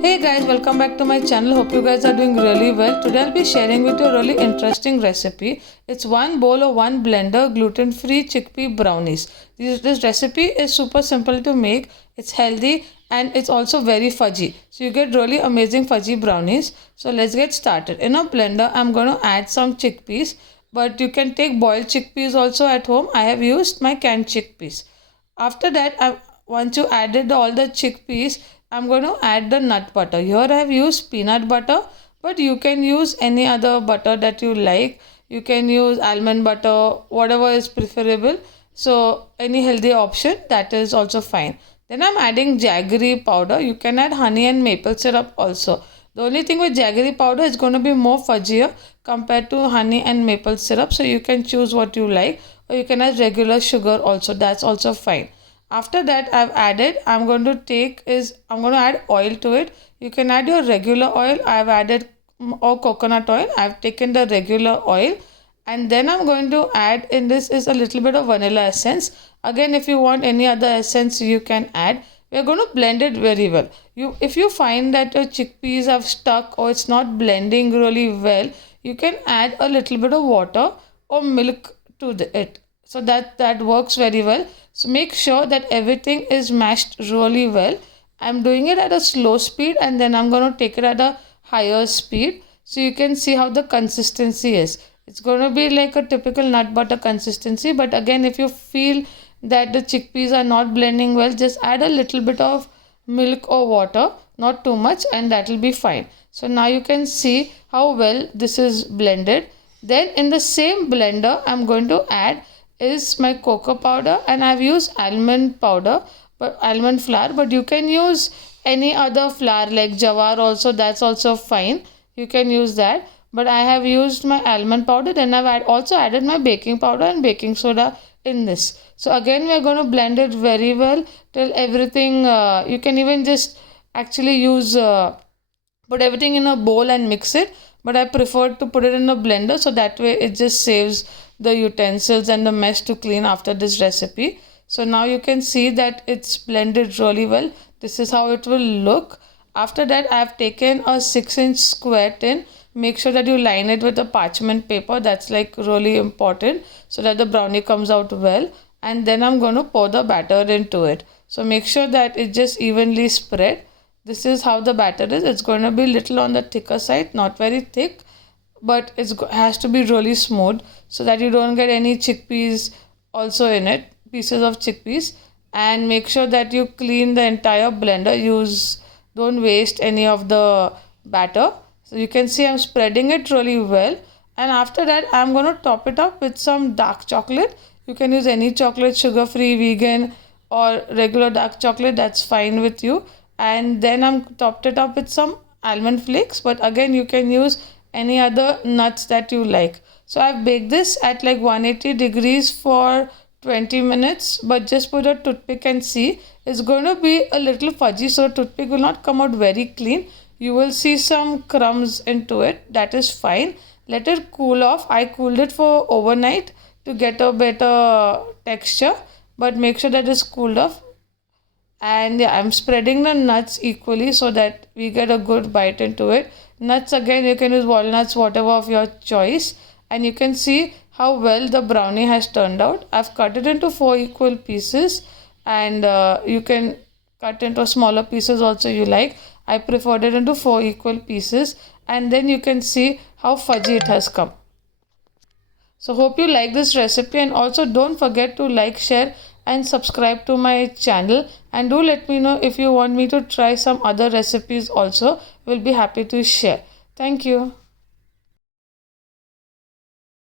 Hey guys, welcome back to my channel. Hope you guys are doing really well. Today I'll be sharing with you a really interesting recipe. It's one bowl or one blender gluten-free chickpea brownies. This recipe is super simple to make. It's healthy and it's also very fudgy. So you get really amazing fudgy brownies. So let's get started. In a blender, I'm going to add some chickpeas, but you can take boiled chickpeas also at home. I have used my canned chickpeas. After that, once you added all the chickpeas, I'm going to add the nut butter. Here I have used peanut butter, but you can use any other butter that you like. You can use almond butter, whatever is preferable. So any healthy option, that is also fine. Then I'm adding jaggery powder. You can add honey and maple syrup also. The only thing with jaggery powder is going to be more fudgier compared to honey and maple syrup. So you can choose what you like, or you can add regular sugar also. That's also fine. After that, I'm going to add oil to it. You can add your regular oil. I've added or coconut oil. I've taken the regular oil, and then I'm going to add in this is a little bit of vanilla essence. Again, if you want any other essence, you can add. We're going to blend it very well. If you find that your chickpeas have stuck or it's not blending really well, you can add a little bit of water or milk to it. So that works very well. So make sure that everything is mashed really well. I'm doing it at a slow speed and then I'm going to take it at a higher speed. So you can see how the consistency is. It's going to be like a typical nut butter consistency. But again, if you feel that the chickpeas are not blending well, just add a little bit of milk or water, not too much, and that will be fine. So now you can see how well this is blended. Then in the same blender, I'm going to add is my cocoa powder, and I've used almond powder, but almond flour, but you can use any other flour like jawar also, that's also fine. You can use that, but I have used my almond powder. Then I've also added my baking powder and baking soda in this. So again, we're going to blend it very well till everything, you can even just actually use put everything in a bowl and mix it, but I prefer to put it in a blender, so that way it just saves the utensils and the mess to clean after this recipe. So now you can see that it's blended really well. This is how it will look. After that, I have taken a 6-inch square tin. Make sure that you line it with a parchment paper. That's like really important so that the brownie comes out well. And then I'm going to pour the batter into it. So make sure that it just evenly spread. This is how the batter is. It's going to be little on the thicker side, not very thick, but it has to be really smooth so that you don't get any chickpeas also in it, pieces of chickpeas. And make sure that you clean the entire blender. Don't waste any of the batter. So you can see I'm spreading it really well. And after that, I'm going to top it up with some dark chocolate. You can use any chocolate, sugar-free, vegan, or regular dark chocolate. That's fine with you. And then I'm topped it up with some almond flakes, but again you can use any other nuts that you like. So I've baked this at like 180 degrees for 20 minutes, but just put a toothpick and see. It's going to be a little fudgy, so toothpick will not come out very clean. You will see some crumbs into it. That is fine. Let it cool off. I cooled it for overnight to get a better texture, but make sure that it's cooled off. And yeah, I'm spreading the nuts equally so that we get a good bite into it. Nuts, again, you can use walnuts, whatever of your choice. And you can see how well the brownie has turned out. I've cut it into 4 equal pieces, and you can cut into smaller pieces also you like. I preferred it into 4 equal pieces, and then you can see how fudgy it has come. So hope you like this recipe, and also don't forget to like, share and subscribe to my channel, and do let me know if you want me to try some other recipes also. We'll be happy to share. Thank you.